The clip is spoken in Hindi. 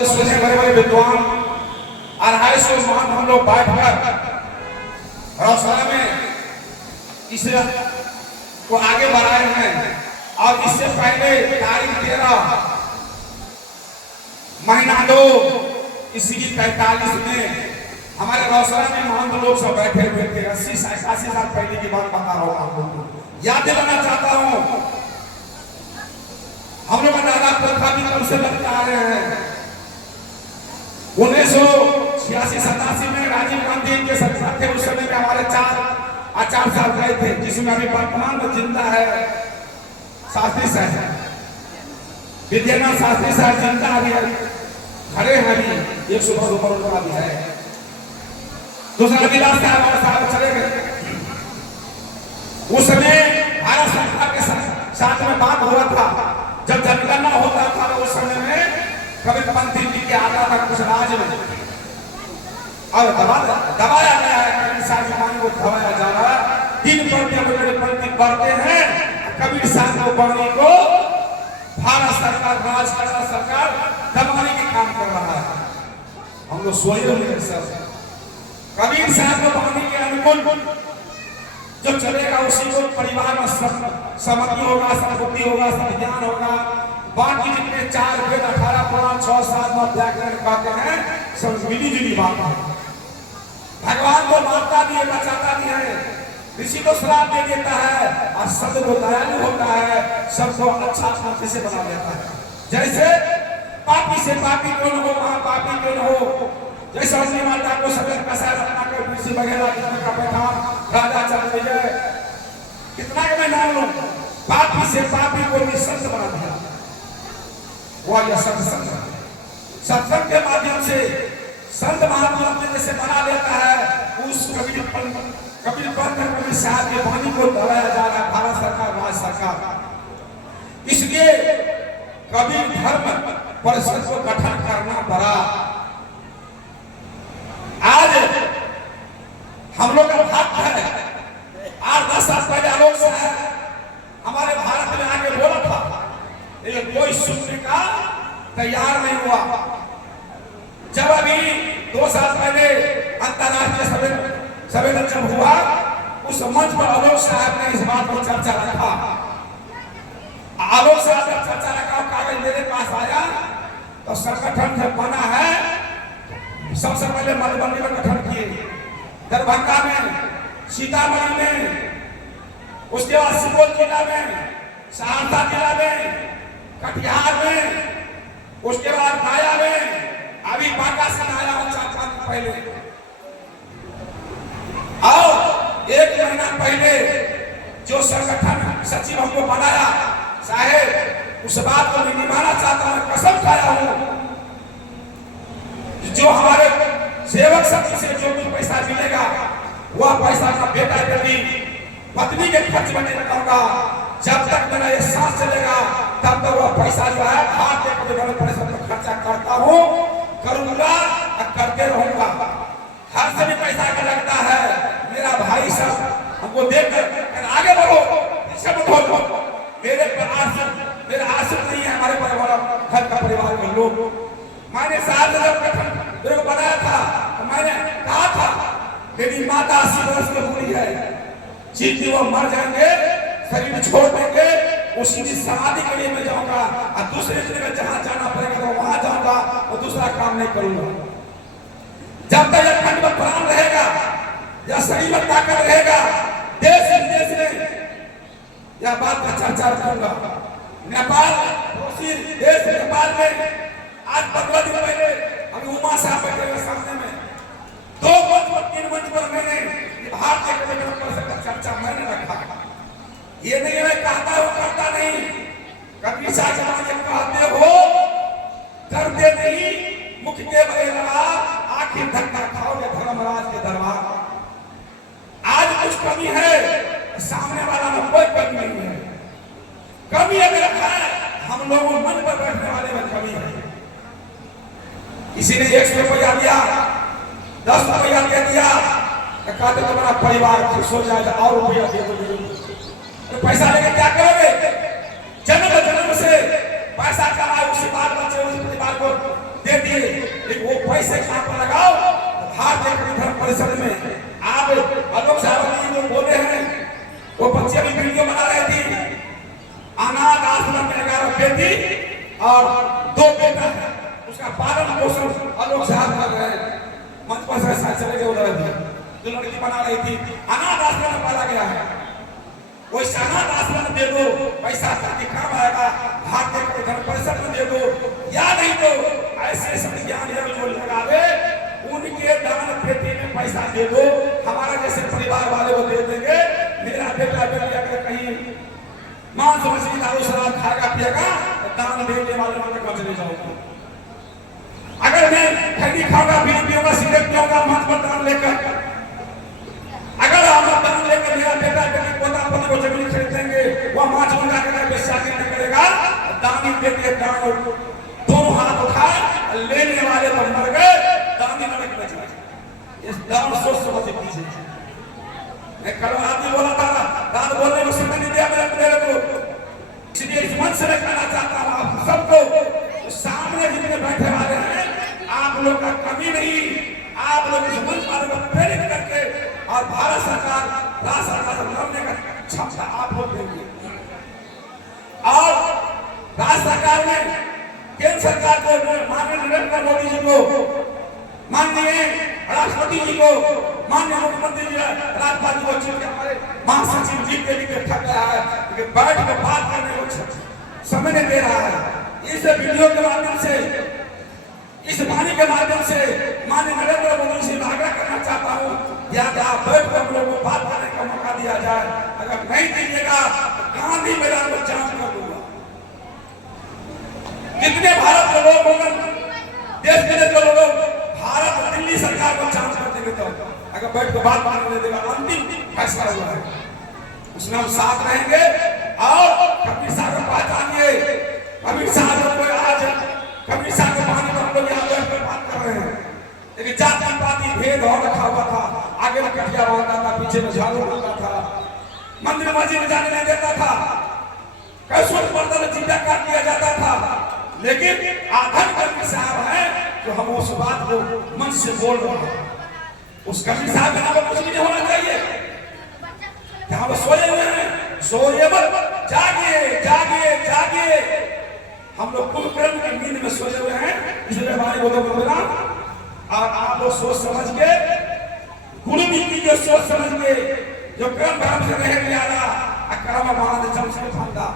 सुने बड़े बड़े विद्वान 250 मान हम लोग बैठकर रौशना में इस को आगे बढ़ाए हैं। और इससे पहले तारीख 13 महीना 2 ईस्वी 45 में हमारे रौशना में महंत लोग सब बैठे हुए थे। 80 साल पहले की बात बता रहा हूँ आपको, याद दिलाना चाहता हूँ। हम लोग दादा प्रथा भी कब से लगते आ रहे हैं। 1986-87 में राजीव गांधी के सरकार थे। उस समय में हमारे 4 आचार्य साहब गए थे, जिसमें अभी वर्तमान में जिंदा है शास्त्री साहब, विद्यानाथ शास्त्री साहब जिंदा अभी खड़े हैं, अभी 110 उम्र का भी है। दूसरा विलास साहब चले गए। उस समय भारत सरकार के साथ में बात हुआ था, जब जनगणना होता था उस समय में कबीरपंथी जी के आता था कुछ राज्य में और दबाया गया है। कबीर साहब को दबाया जा रहा है। 3 पंथी बढ़ते हैं। कबीर साहब को बढ़ने को भारत सरकार, राजकर्ता सरकार दबाने के काम कर रहा है। हम लोग सोए हुए सर, कबीर साहब को बढ़ने के अनुकूल जो चलेगा उसी को परिवार में सम्मति होगा, संपत्ति होगा, संज्ञान होगा। बाकी जितने 4 वेद 18 पुराण 6 7 9 व्याकरण कहते हैं, सब मिली जुली बात है। भगवान को मारता भी है, बचाता भी है, ऋषि को श्राप दे देता है और सब को दयालु होता है, सबको अच्छा शांति से बना देता है। जैसे पापी से पापी कौन हो, महापापी कौन हो। जैसे अपनी माता को सफेद कसा रखना कर ऋषि वगैरह कितना का बैठा राजा चल विजय कितना के मैं नाम लूं। पापी से पापी को भी संत बना दिया। वह यह सत्संग के माध्यम से संत महात्मा अपने जैसे बना लेता है। उस कबीर पंथ साहब के वाणी को दबाया जा रहा है भारत सरकार, राज्य सरकार। इसलिए कबीर धर्म परिषद को गठन करना पड़ा। आज हम लोग का भाग है। 8-10 साल पहले आलोक साहब हमारे भारत में आके बोला था, लेकिन कोई सुनने का तैयार नहीं हुआ। जब अभी 2 साल पहले अंतरराष्ट्रीय संमेलन जब हुआ, उस मंच पर आलोक साहब ने इस बात पर चर्चा रखा। आलोक साहब जब चर्चा रखा, कागज मेरे पास आया तो संगठन जब बना है, सबसे पहले मधुबनी में गठन किए, दरभंगा में, सीतामढ़ी में, उसके बाद सुपौल जिला में, सहरसा जिला में, कटिहार में, उसके बाद गया में, अभी बांका से आया हूं 4 पहले। और 1 महीना पहले जो संगठन सचिव हमको बनाया साहेब, उस बात को नहीं मानना चाहता हूं, कसम खाया हूं। जो हमारे सेवक शक्ति से जो भी पैसा मिलेगा, वह पैसा का बेटा बेटी पत्नी के खर्च में नहीं लगाऊंगा। जब तक मेरा ये सांस चलेगा तब तक वह पैसा जो है हाथ में खर्चा करता हूँ, करूंगा और करते रहूंगा। हर से भी पैसा का लगता है। मेरा भाई साहब हमको देखकर आगे बढ़ो, पीछे मत हो। मेरे आश्रित नहीं है, हमारे परिवार घर का परिवार के लोग। मैंने साहब जब गठन बनाया था तो मैंने कहा था मेरी माता 80 वर्ष की हुई है, जीती वो मर जाएंगे, शरीर छोड़ देंगे, उसी की समाधि के लिए मैं जाऊंगा और दूसरे जगह जहां जाना पड़ेगा तो वहां जाऊंगा और दूसरा काम नहीं करूंगा। जब तक यह खंड में प्राण रहेगा, यह शरीर में ताकत रहेगा, देश विदेश में यह बात का चर्चा करूंगा। नेपाल पड़ोसी देश नेपाल में आज 15 दिन पहले अभी उमा साहब बैठे हुए सामने में 2 मंच पर 3 मंच पर मैंने भारतीय कम्युनिस्ट परिषद का चर्चा मैंने रखा। ये नहीं मैं कहता हूं, करता नहीं। कबीर साहब जब कहते हो करते नहीं, मुख के बड़े लड़ा, आखिर धक्का खाओगे धर्मराज के दरबार। आज कुछ कमी है, सामने वाला में कोई कमी नहीं है। कमी अगर है, हम लोगों मन पर बैठने वाले में कमी है। किसी ने 100 रुपया दिया, 10 रुपया दे दिया, कहते तुम्हारा परिवार खुश हो जाएगा और रुपया दे दो। तो पैसा लेके क्या करोगे? जन्म से पैसा कमाए, उसी बाल बच्चे उस परिवार को दे दिया। पैसे कहाँ पर लगाओ, भारतीय धर्म परिषद में आप आलोक साहब जी जो बोले हैं, वो बच्चे भी वीडियो बना रहे थे, अनाथ आश्रम में 11 बेटी और 2 बेटा है, उसका पालन पोषण आलोक साहब कर रहे हैं। मंच पर से साथ चले गए उधर जो लड़की बना रही थी, अनाथ आश्रम में पाला गया है, कोई अनाथ आश्रम दे दो, पैसा ताकि काम आएगा, भारतीय धर्म परिषद में दे दो, या नहीं तो ऐसे संज्ञान जो लगावे उनके दान पेटी में पैसा दे दो, हमारा जैसे परिवार वाले वो दे देंगे। मेरा बेटा बेटी अगर कहीं मांस मछली दारू शराब खाएगा पिएगा तो दान देने वाले को चले जाओगे। अगर मैं खैनी खाऊंगा, बीड़ी पीऊंगा, सिगरेट पीऊंगा, मांस पर दान लेकर, अगर हम दान लेकर मेरा बेटा बेटी पोता पोती को जमीन खरीद देंगे, वह मांस मंगा कर शादी नहीं करेगा, दानी देते दान दोनों हाथ उठाए, लेने वाले तो मर गए, दानी नरक में चले गए। इस दान सोच समझ कीजिए। मैं कल आदमी बोला था, रात बोलने को समय नहीं दिया मेरे को, इसलिए इस मंच से कहना चाहता हूँ आप सबको, सामने जितने बैठे वाले हैं, आप लोग का कमी नहीं, आप लोग इस मंच वाले को प्रेरित करके और भारत सरकार राज्य सरकार से लड़ने का क्षमता आप लोग देंगे। और राज्य सरकार में केंद्र सरकार को, माननीय नरेंद्र मोदी जी को, माननीय राष्ट्रपति जी को, माननीय मुख्यमंत्री जी राज्यपाल जी को चुन के हमारे महासचिव जी के लिए ठग रहा है कि बैठ कर बात करने को समय नहीं दे रहा है। इस वीडियो के माध्यम से, इस वाणी के माध्यम से माननीय नरेंद्र मोदी जी से आग्रह करना चाहता हूँ, या आप बैठ कर हम लोग को बात करने का मौका दिया जाए। अगर नहीं दीजिएगा गांधी मैदान को जांच कर दूंगा। कितने भारत के लोग होंगे, देश के जो लोग भारत दिल्ली सरकार को जांच कर देंगे, तो अगर बैठ कर बात करने देगा, अंतिम फैसला हुआ है, उसमें हम साथ रहेंगे। और कबीर साहब को पहचानिए, कबीर साहब को आज कबीर साहब के पानी पर हम लोग यहाँ बैठ कर बात कर रहे हैं, लेकिन जाति पाति भेद और रखा हुआ था, आगे में कटिया बांधता था, पीछे में झाड़ू मारता था, मंदिर मस्जिद में जाने नहीं देता था, कैसों बर्तन जिंदा काट दिया जाता था। लेकिन आधन कबीर साहब है जो हम उस बात को मन से बोल रहे हैं, उस कबीर साहब के नाम पर कुछ भी नहीं होना चाहिए। क्या हम सोए हुए हैं? सोए मत, जागिए जागिए जागिए। हम लोग कुंभकर्ण की नींद में सोए हुए हैं, इसलिए हमारे बोलो बोलना, और आप लोग सोच समझ के, गुरुजी की जो सोच समझ के, जो कर्म भ्रम से रह गया, अक्रम मान जम से फंदा